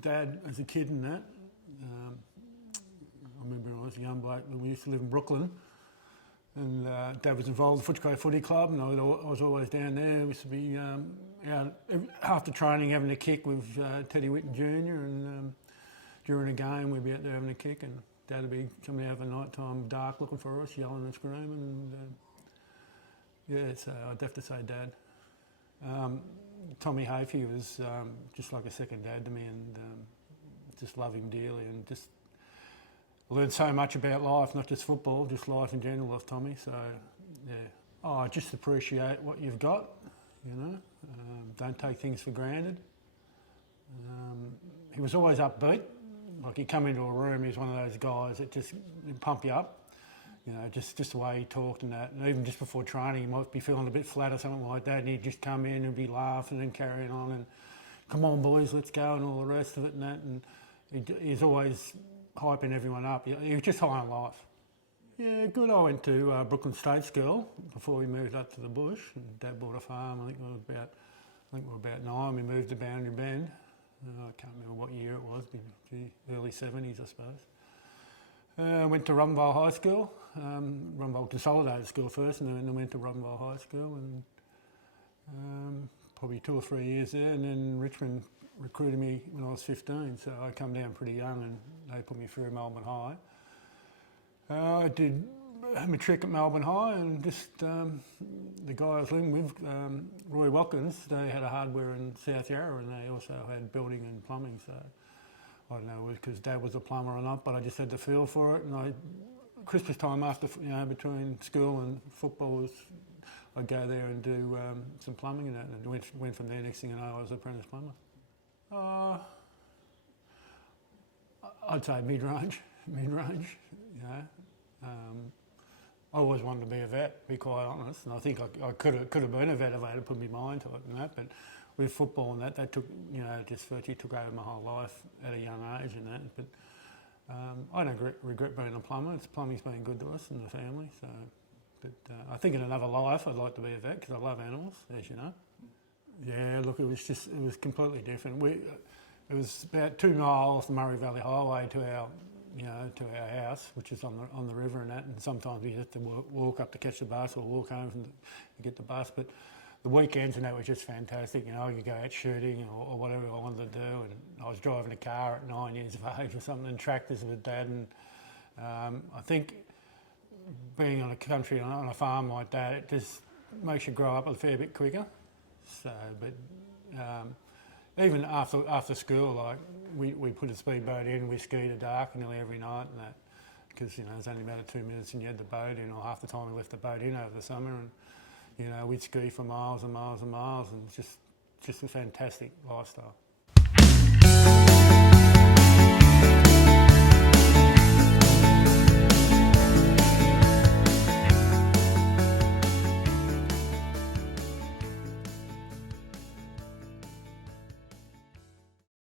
Dad as a kid and that. I remember when I was a young bloke, we used to live in Brooklyn, and Dad was involved with the Footscray Footy Club, and I was always down there. We used to be out after training having a kick with Teddy Whitten Jr. and during a game we'd be out there having a kick, and Dad would be coming out of the night time dark looking for us, yelling and screaming, and so I'd have to say Dad. Tommy Hafey was just like a second dad to me, and just love him dearly, and just learned so much about life, not just football, just life in general off Tommy. So yeah, I just appreciate what you've got, you know. Don't take things for granted. He was always upbeat. Like, he'd come into a room, he was one of those guys that just pump you up. You know, just the way he talked and that. And even just before training, he might be feeling a bit flat or something like that, and he'd just come in and be laughing and carrying on and, come on boys, let's go, and all the rest of it and that. And he's always hyping everyone up. He was just high on life. Yeah, good. I went to Brooklyn State School before we moved up to the bush. And Dad bought a farm. I think we were about 9. We moved to Boundary Bend. I can't remember what year it was, early 70s, I suppose. Went to Rumvale High School, Rumvale Consolidated School first, and then went to Rumvale High School, and probably 2 or 3 years there. And then Richmond recruited me when I was 15, so I come down pretty young, and they put me through Melbourne High. I did matric at Melbourne High, and just the guy I was living with, Roy Watkins, they had a hardware in South Yarra, and they also had building and plumbing, so I don't know because Dad was a plumber or not, but I just had the feel for it. And Christmas time after, between school and football, I'd go there and do some plumbing and that, and went from there. Next thing you know, I was an apprentice plumber. I'd say mid-range, you know. I always wanted to be a vet, to be quite honest, and I think I could have been a vet if I had put my mind to it and that, but with football and that took, just virtually took over my whole life at a young age and that. But I don't regret being a plumber. Plumbing's been good to us and the family. So, but I think in another life I'd like to be a vet because I love animals, as you know. Yeah, look, it was completely different. It was about 2 miles off the Murray Valley Highway to our house, which is on the river and that. And sometimes we had to walk up to catch the bus or walk home to get the bus. But the weekends and that was just fantastic. I could go out shooting or whatever I wanted to do. And I was driving a car at 9 years of age or something, and tractors with Dad. And I think being on a country, on a farm like that, it just makes you grow up a fair bit quicker. So, but even after school, like we put a speedboat in, we skied at dark nearly every night and that, because there's only about 2 minutes and you had the boat in, or half the time we left the boat in over the summer, and we'd ski for miles and miles and miles, and just a fantastic lifestyle.